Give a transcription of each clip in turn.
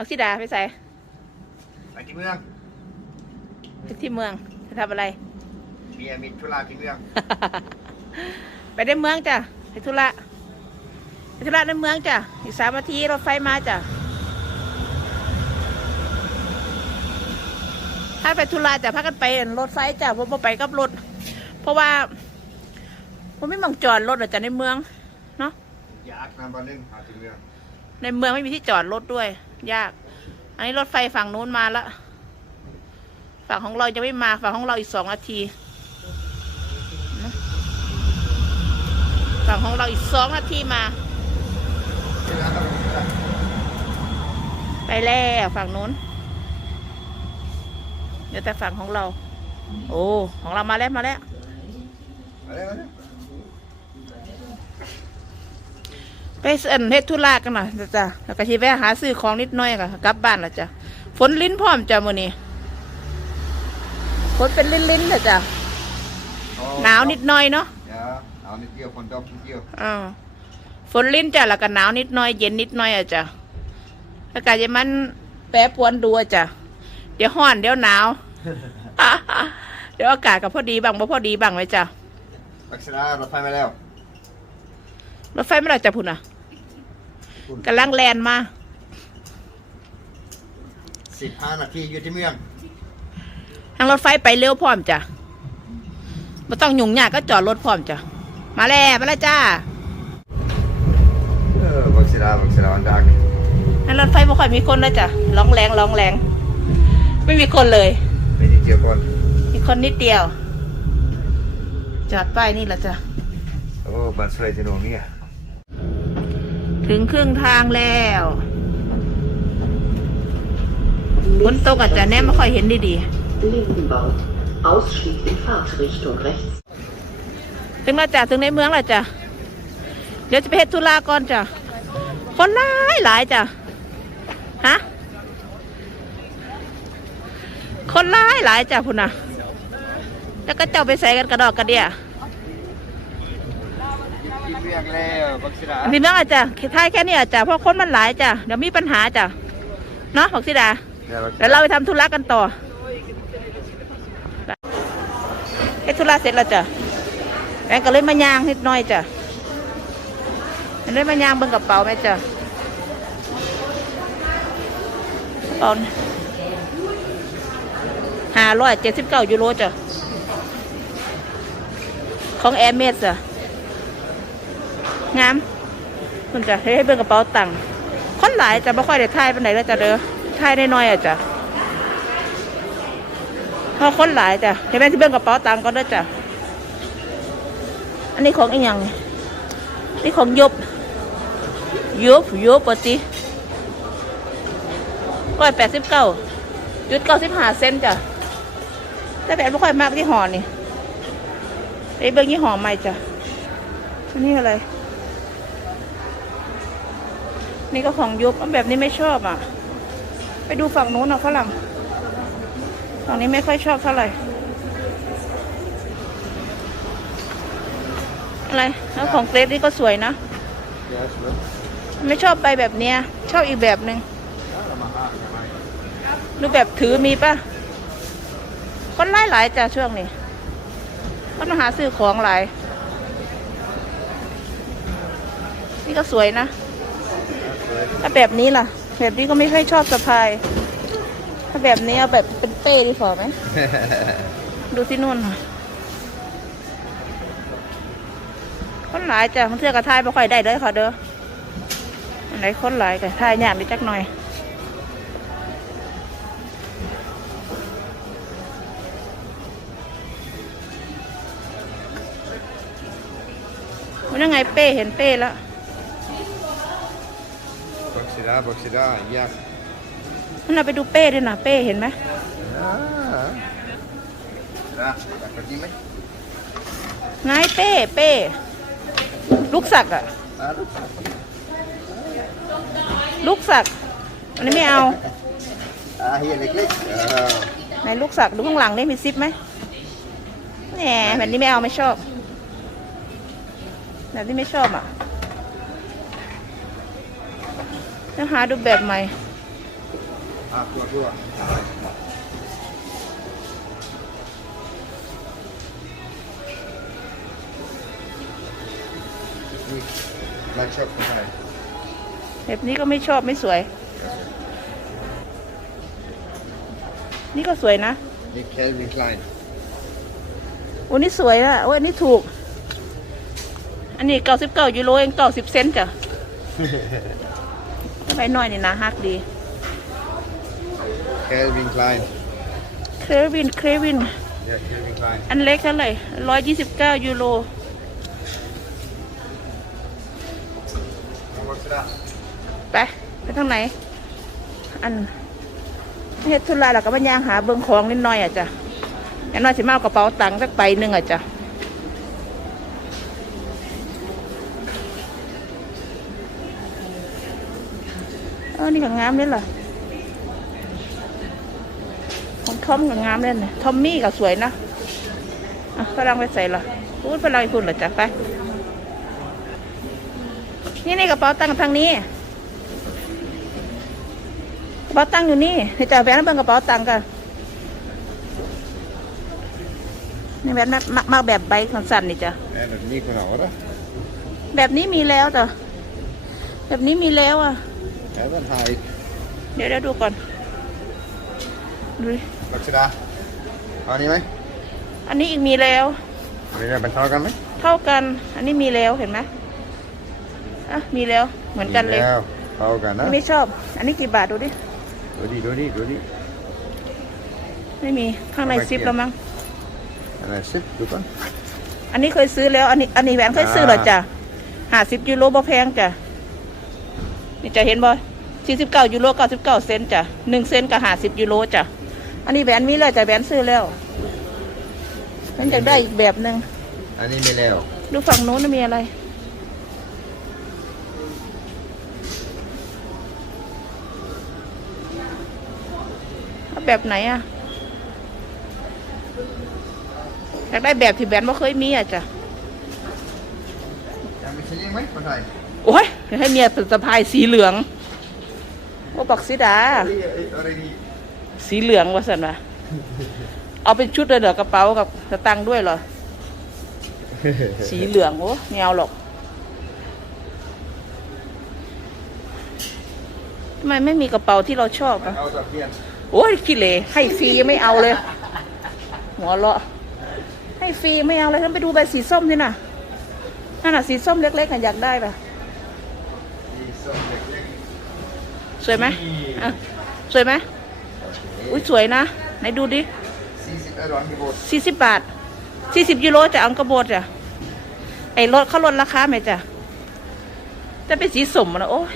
พักซิดาไปใส่ไปที่เมืองไปที่เมืองจะทำอะไรเมียมีธุระที่เมือง ไปในเมืองจ้ะไปธุระไปธุระในเมืองจ้ะอีกสามนาทีรถไฟมาจ้ะถ้าไปธุระจะพากันไปรถไฟจ้ะผมบ่ไปกับรถ เพราะว่าผมไม่มองจอดรถอะจ้ะในเมือง เนาะอยากนำบอลเล่นหาที่เมือง ในเมืองไม่มีที่จอดรถด้วย ยาก อันนี้รถไฟฝั่งนู้นมาละ ฝั่งของเราจะไม่มา ฝั่งของเราอีกสองนาที ฝั่งของเราอีกสองนาทีมา ไปแล้วฝั่งนู้น เดี๋ยวแต่ฝั่งของเรา โอ้ ของเรามาแล้วมาแล้ว มาเลยมาเลย ไปเอ็นเฮ็ดธุระกันหน่อยจ้ะจ้ะแล้วก็ทีแวะหาซื้อของนิดหน่อยก็กลับบ้านและจ้ะฝนลิ้นพร้อมจ้ะมื้อนี้ฝนเป็นลิ้นลิ้นๆเลยจ้ะหนาวนิดหน่อยเนาะเดี๋ยวหนาวนิดเดียวฝนตกนิดเดียวอ่าฝนลิ้นจ้ะแล้วก็หนาวนิดหน่อยเย็นนิดหน่อยอะจ้ะอากาศจะมันแปรปรวนดูอะจ้ะเดี๋ยวร้อนเดี๋ยวหนาวเดี๋ยวอากาศก็พอดีบ้างบ่พอดีบ้างไว้จ้ะลักษณะรถไฟมาแล้วรถไฟไม่ได้จ้ะพุ่นอะ กำลังแลนมาสิบห้านาทีอยู่ที่เมืองทางรถไฟไปเร็วพร้อมจ้ะไม่ต้องยุ่งยากก็จอดรถพร้อมจ้ะมาแล้วมาแล้วจ้าเออบักศิลาบักศิลาอันดังทางรถไฟไม่ค่อยมีคนเลยจ้ะร้องแรงร้องแรง ไม่มีคนเลยไม่ได้เกี่ยวก่อนมีคนนิดเดียว จอดป้ายนี่แหละจ้ะโอ้บันสวยที่โน่นเนี่ย ถึงครึ่งทางแล้วฝนตกอาจจะแน่ไม่ค่อยเห็นดี Lindenbau. Ausstieg in Fahrtrichtung rechts. ๆถึงแล้วจ้ะถึงในเมืองแล้วจ้ะเดี๋ยวจะไปเฮ็ดธุระก่อนจ้ะคนหลายหลายจ้ะฮะคนหลายหลายจ้ะพุ่นน่ะแล้วก็เจ้าไปใส่กันกระดอกกระเดีย ที่เมืองแล้วบักศิลาพี่เมืองอาจจะท้ายแค่นี้อาจจะเพราะคนมันหลายจ้ะเดี๋ยวมีปัญหาจ้ะเนาะบอกสิดาเดี๋ยวบักศิเดี๋ยวเราไปทำธุระกันต่อให้ธุระเสร็จแล้วจ้ะแม่ก็เลยมายางนิดหน่อยจ้ะเลยมายางเบิ่งกระเป๋าไหมจ้ะกระเป๋าห้าร้อยเจ็ดสิบเก้ายูโรจ้ะ ของแอร์เมสจ้ะ งามคุณจ้ะให้เบิ่งกระเป๋าตังค์คนหลายจะไม่ค่อยได้ทายไปไหนแล้วจ้ะเด้อทายน้อยๆอะจ้ะพราคนหลายจ้ะเห็นไหมที่เบิ่งกระเป๋าตังค์ก็ได้จ้ะ อันนี้ของอีหยังนี่นี่ของยบยบยบปกติร้อยแปดสิบเก้าจุดเก้าสิบห้าเซนจ้ะแต่แบบไม่ค่อยมากที่ห่อนี่ไอ้เบิ่งยี่ห้อใหม่จ้ะอันนี้อะไร นี่ก็ของยุบแบบนี้ไม่ชอบอะ ไปดูฝั่งนู้นอะฝรั่งฝั่งนี้ไม่ค่อยชอบเท่าไหร่ อะไรแล้วของเกรดนี่ก็สวยนะ ไม่ชอบไปแบบเนี้ย ชอบอีกแบบหนึ่งดูแบบถือมีปะคนไล่หลายจ้ะช่วงนี้คนมาหาซื้อของหลาย นี่ก็สวยนะ ถ้าแบบนี้ล่ะ แบบนี้ก็ไม่ค่อยชอบสะพาย ถ้าแบบนี้เอาแบบเป็นเป้ดีกว่าไหม ดูที่นู่นค่ะคนหลายจ้ะมันเทือกระทายไม่ค่อยได้เลยค่ะเด้ออันไหนคนหลายกันทายยากนิดจักหน่อยมันยังไงเป้เห็นเป้แล้ว บักศิลาบักศิลาอยากมันเราไปดูเป้ด้วยนะเป้เห็นไหมอ่านะอยากไปกินไหมไงเป้เป้ลูกสักอะอ่าลูกลูกสักอันนี้ไม่เอาอ่าเฮียเล็กๆเออในลูกสักดูข้างหลังนี่มีซิปไหมแหมแบบนี้ไม่เอาไม่ชอบแบบนี้ไม่ชอบอะ จะหาดูแบบใหม่ Ah, keluar, keluar. Ni, like shop pakai. แบบนี้ก็ไม่ชอบไม่สวย นี่ก็สวยนะ Ni Calvin Klein. โอ้นี่สวยอะโอ้ยอันนี้ถูก อันนี้เก้าสิบเก้ายูโรเองเก้าสิบเซนต์จ้ะ ทำไมน้อยนี่นะฮักดี Calvin Klein. เครวินเครวิน Ya, Calvin Klein. อันเล็กเท่าไหร่ร้อยยี่สิบเก้ายูโร Nombor sudah. ไป ไปทางไหน อันเฮ็ดธุระแล้วก็มาย่างหาเบิ่งของนิดหน่อยอะจ้ะอย่างน้อยสิมาเอากระเป๋าตังค์สักใบหนึ่งอะจ้ะ ออนี่ก็งามเลยล่ะของทอมก็งามเลยนะทอมมี่ก็สวยนะอะฝรั่งไปใส่ละพูดฝรั่งอีกคุณเหรอจ๊ะไปนี่นี่กระเป๋าตังค์ทางนี้กระเป๋าตังค์อยู่นี่ให้จ่าแหวนเบิ่งกระเป๋าตังค์กันนี่แหวนมักมักมักแบบใบสั้นๆนี่จ้ะ Eh, dat is niet van ouder. แบบนี้มีแล้วจ้ะแบบนี้มีแล้วอะ Ja, dan ga ik. เดี๋ยวเดี๋ยวดูก่อน ดูดิ Pak ze daar. Hou niet mee? อันนี้อีกมีแล้ว Wil je bentaal gaan mee? เท่ากัน อันนี้มีแล้วเห็นไหมอะมีแล้วเหมือนกันเลย Ja, hou gaan hè. ไม่ชอบ อันนี้กี่บาทดูดิ Doe die, doe die, doe die. ไม่มีข้างในซิปแล้วมั้ง En hij zit, doe dan. อันนี้เคยซื้อแล้ว อันนี้อันนี้แหวนเคยซื้อเหรอจ้ะห้าสิบยูโรบ่แพงจ้ะนี่จะเห็นบ่ สี่สิบเก้ายูโรเก้าสิบเก้าเซนต์จ้ะหนึ่งเซนต์กับห้าสิบยูโรจ้ะอันนี้แหวนมีเลยจ้ะแหวนซื้อแล้วมันอยากได้อีกแบบหนึ่ง En niet meer Leo. ดูฝั่งนู้นนะมีอะไรเอาแบบไหนอะอยากได้แบบที่แบรนด์ว่าเคยมีอะจ้ะ Ja, met z'n ding mee? Wat hij? โอ้ยให้เมียเป็นสะพายสีเหลือง โอ้บอกสีดา Already. สีเหลืองว่าสันวะเอาเป็นชุดเลยเหรอกระเป๋ากับสตังค์ด้วยเหรอ สีเหลืองโอ้ไม่เอาหรอกทำไมไม่มีกระเป๋าที่เราชอบอะ Auto hier. โอ้ยขี้เหร่ให้ฟรียังไม่เอาเลย หัวเราะ ให้ฟรีไม่เอาเลยท่านไปดูใบสีส้มสิน่ะนั่นน่ะสีส้มเล็กๆกันอยากได้ปะ สวยไหมอะสวยไหมอุ้ยสวยนะไหนดูดิ40 euro aangebod. สี่สิบบาทสี่สิบยูโรจะอังกระโบดจ้ะไอ้ลดเขาลดราคาไหมจ้ะจะเป็นสีสมนะโอ้ย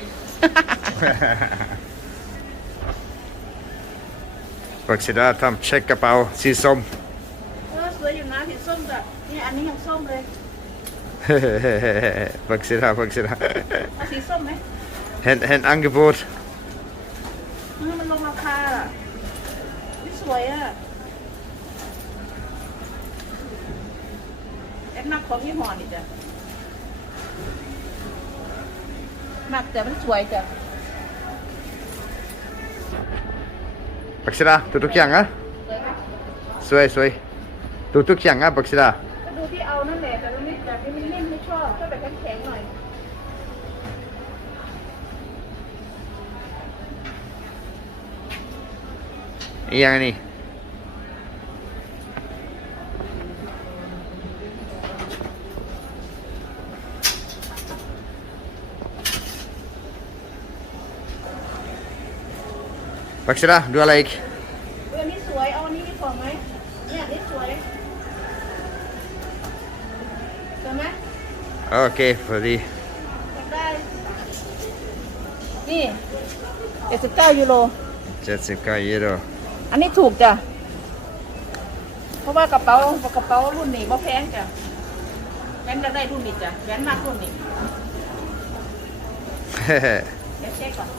Pak ze daar, Tam. Check kapau. Zie som. เออสวยอยู่นะสีส้มจ้ะนี่อันนี้ยังส้มเลย pak ze daar, pak ze daar. เอาสีส้มไหม Het, het aangebod. เออมั นี่สวยอะแอดมักของยี่ห้อนี่จ้ะมักแต่มันสวยจ้ะ Pak ze daar. Tutuk yang, ha? สวยไหม Sui, sui. Tutuk yang, ha? Pak ze daar. ก็ดูที่เอานั่นแหละแต่ตรงนี้แบบนี้มันนิ่มไม่ชอบชอบแบบแข็งๆหน่อย Yang ni. Pak ze daar. Dua lagi. เอออันนี้สวย เอาอันนี้ดีกว่าไหมเนี่ยอันนี้สวยสวยไหม Oké, voor die. อยากได้ นี่เจ็ดสิบเก้ายูโร 70k euro. อันนี้ถูกจ้ะ เพราะว่ากระเป๋ากระเป๋ารุ่นนี้บ่แพงจ้ะแว้นจะได้รุ่นนี้จ้ะแว้นมากรุ่นนี้เดี๋ยวเช็คก่อน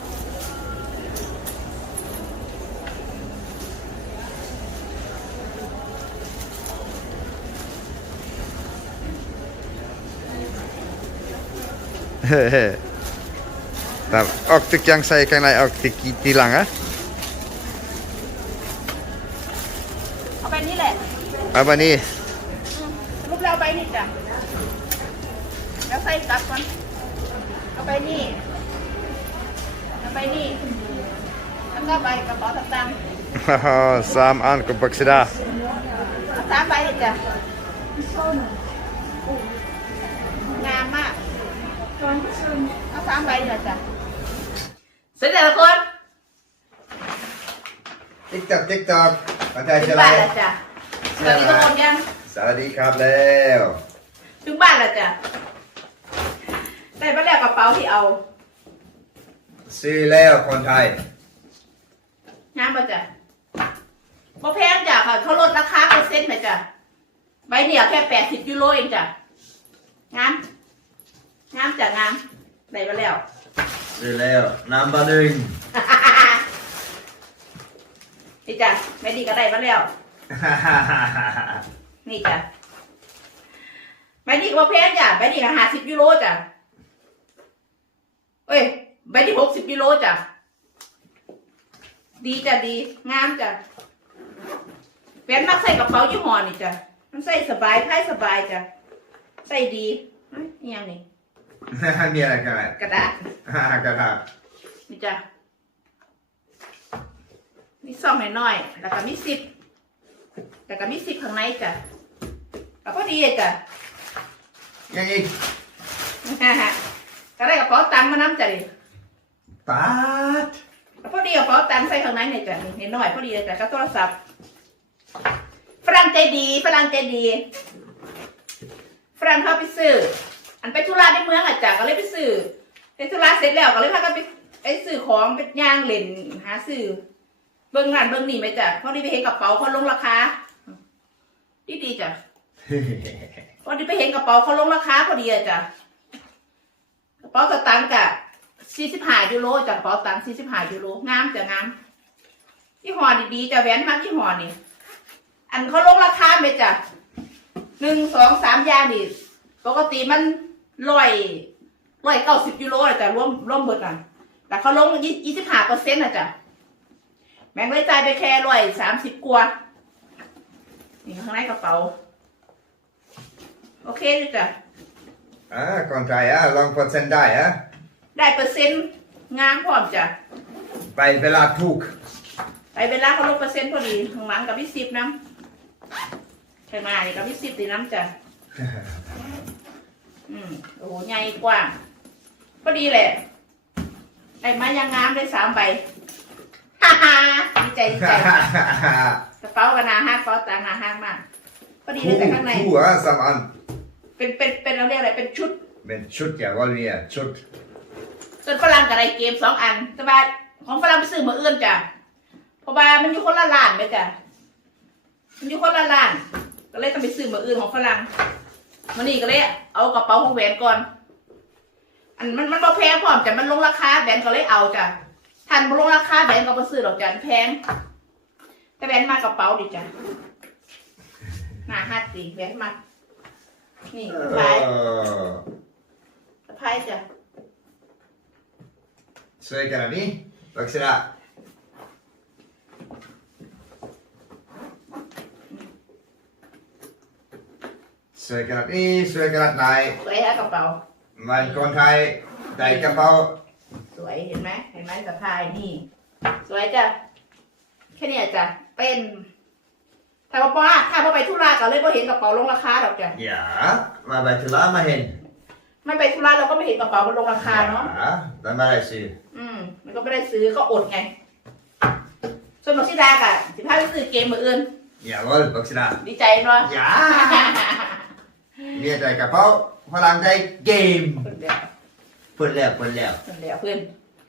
nou, ook tuk yang saya kan ook tik tilang, ha? เอาไปนี่รูปเราใบนี่จ้ะแล้วใส่กลับก่อนเอาไปนี่เอาไปนี่แล้วก็ใบกระเป๋าตังค์สามอันกับบักซิดาเอาสามใบเลยจ้ะงามมากเอาสามใบเลยจ้ะเสร็จแล้วทุกคนติ๊กต็อกติ๊กต็อกเข้าใจถึใช่งไหมบ้านแล้วจ้ะ สวัสดีทุกคนยังสวัสดีครับแล้ว ถึงบ้านแล้วจ้ะได้มาแล้วกระเป๋าที่เอา ซื้อแล้วคนไทยงามป่ะจ้ะพอแพงจ้ะค่ะเขาลดราคาเปอร์เซ็นต์หน่อยจ้ะใบเหนียวแค่แปดสิบยูโรเองจ้ะงามงามจ้ะงามได้มาแล้ว ซื้อแล้วน้ำบะหนึ่งนี่จ้ะไม่ดีก็ได้มาแล้ว นี่จ้ะใบนี้ก็บ่แพงจ้ะใบนี้ก็ห้าสิบยูโรจ้ะเอ้ยใบนี้หกสิบยูโรจ้ะดีจ้ะดี งามจ้ะเป็นมักใส่กระเป๋ายี่ห้อนี่จ้ะมันใส่สบายไพ่สบายจ้ะใส่ดีเอ้ยนี่ยังนี่มีอะไรกันไหมกระดาษกระดาษนี่จ้ะมีซองน้อยๆแล้วก็มีซิป แล้วก็มีซิปข้างในจ้ะแล้วก็ดีเลยจ้ะยังอีกก็ได้กระเป๋าตังค์มาน้ำจ้ะดิปาดแล้วพอดีกระเป๋าตังค์ใส่ข้างในเนี่ยจ้ะนี่น้อยพอดีเลยจ้ะก็โทรศัพท์ฝรั่งใจดีฝรั่งใจดีฝรั่งเข้าไปซื้อ อันไปธุระในเมืองอะจ้ะก็เลยไปซื้อไปธุระเสร็จแล้วก็เลยพากันไปไปซื้อของไปย่างเล่นหาซื้อ เบิ่งงานเบิ่งนี่ไหมจ้ะพอดีไปเห็นกระเป๋าเขาลงราคาดีดีๆจ้ะพอดีไปเห็นกระเป๋าเขาลงราคาพอดีอะจ้ะกระเป๋าสตางค์กะสี่สิบห้ายูโรจ้ะกระเป๋าสตางค์สี่สิบห้ายูโรงามจ้ะงามยี่ห้อดีๆจ้ะแหวนมากยี่ห้อนี่อันเขาลงราคาไหมจ้ะหนึ่งสองสามอยางนี่ปกติมันร้อยร้อยเก้าสิบยูโรอะจ้ะรวมรวมเบิดอะแต่เขาลงยี่สิบห้าเปอร์เซ็นต์อะจ้ะ แบ่งไว้จ่ายไปแค่ร้อยสามสิบกว่านี่ข้างในกระเป๋า โอเคจ้ะอ่าคนไทยอะลองเปอร์เซ็นต์ได้อะได้เปอร์เซ็นต์งามพร้อมจ้ะ ไปเวลาถูก ไปเวลาเขาลดเปอร์เซ็นต์พอดีข้างหลังกับพี่สิบน้ำใช่ไหมนี่กับพี่สิบตีน้ำจ้ะ อืมโอ้โหใหญ่กว้างพอดีแหละไอ้มายังงามได้สามใบฮ่าฮ่า ดีใจดีใจกระเป๋ากันนาฮักกระเป๋าตังค์นาฮักมากพอดีเลยแต่ข้างใน คู่อะสามอันเป็นเป็นเป็นเราเรียกอะไรเป็นชุด เป็นชุดอย่างว่าเนี่ยชุดส่วนฝรั่งกับอะไรเกมสองอันแต่ว่าของฝรั่งไปซื้อมาเอื้อนจ้ะเพราะว่ามันอยู่คนละร้านไหมจ้ะมันอยู่คนละร้าน ก็เลยต้องไปซื้อมาเอื้อนของฝรั่งมันนี่ก็เลยเอากระเป๋าของแหวนก่อน อันมันมันบ่แพงพร้อมจ้ะมันลงราคาแหวนก็เลยเอาจ้ะ ทันบ่ลงราคาแหวนก็บ่ซื้อหรอกจ้ะมันแพง แต่แหวนมากระเป๋าดิจ้ะหน้าฮัดสิแหวนมา นี่สะพายเออสะพายจ้ะสวยขนาดนี้บักซิดาสวยขนาดนี้สวยขนาดไหนสวยฮะกระเป๋า มันคนไทยได้กระเป๋าส วยเห็นไหมเห็นไหมสะพายนี่ สวยจ้ะแค่เนี้ยจ้ะเป็นถ้าว่าถ้าว่าไปธุระก็เลยพอเห็นกระเป๋าลงราคาหรอกจ้ะอย่ามาไปธุระมาเห็นไม่ไปธุระเราก็ไม่เห็นกระเป๋ามันลงราคาเนาะอย่แล้วมาได้ซื้ออืม มันก็ไม่ได้ซื้อก็อดไง ส่วนหนูชิดากะสิพาไปซื้อเกมมืออื่นอย่าวอลบักซิดาดีใจเนาะอย่าเนี่ยได้กระเป๋าพลังได้เกมเพื่อนเดียวเพื่อนแล้วเพื่อนแล้วเพื่อน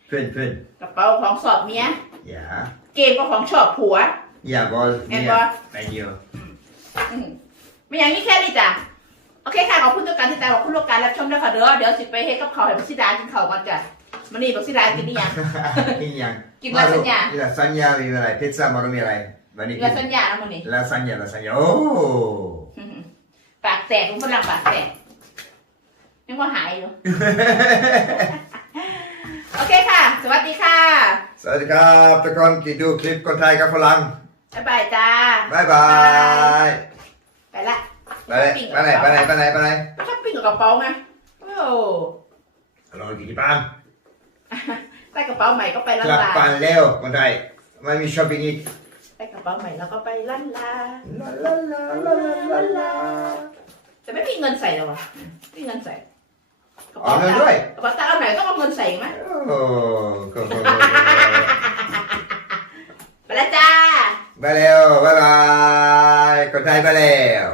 เดียวเพื่อนเพื่อนเพื่อนกระเป๋าของสอบเมียอย่าเกมก็ของชอบผัวอย่าวอลแม่เนี่ยนบ่ไปเดียวอืมไม่อย่างนี้แค่นี้จ้ะ โอเคค่ะ ขอบคุณทุกการติดตามขอบคุณทุกการรับชมด้วยค่ะเด้อ เดี๋ยวสิไปเฮ็ดกับข้าวให้บักซิดากินข้าวก่อนจ้ะมันนี่บักซิดากินนี่ยังกินยังกินลาซานญ่ากินลาซานญ่ามีอะไรพิซซ่ามันมีอะไรวันนี้กินลาซานญ่านะมันนี่ลาซานญ่าลาซานญ่าโอ้ปากแตกคุณฝรั่งปากแตกยังว่าหายอยู่ โอเคค่ะ สวัสดีค่ะสวัสดีครับทุกคนที่ดูคลิปคนไทยกับฝรั่งบ๊ายบายจ้าบ๊ายบายไปไหนไปไหนไปไหนไปไหนไปไหนก็ช้อปปิ้งกับกระเป๋าไงโอ้ลองกี่ปันได้กระเป๋าใหม่ก็ไปกล้านลับลาปันเร็วคนไทยไม่มีช้อปปิ้งอีกได้กระเป๋าใหม่แล้วก็ไปล้านลาลาลาลาลาลาลาแต่ไม่มีเงินใส่หรอวะไม่มีเงินใส่กระ อ๋อเงินด้วยกระเป๋าตังค์เอาไหนต้องเอาเงินใส่ไหมโอ้ก็ก็ก็ไปแล้วจ้า ไปแล้วบ๊ายบายคนไทยไปแล้ว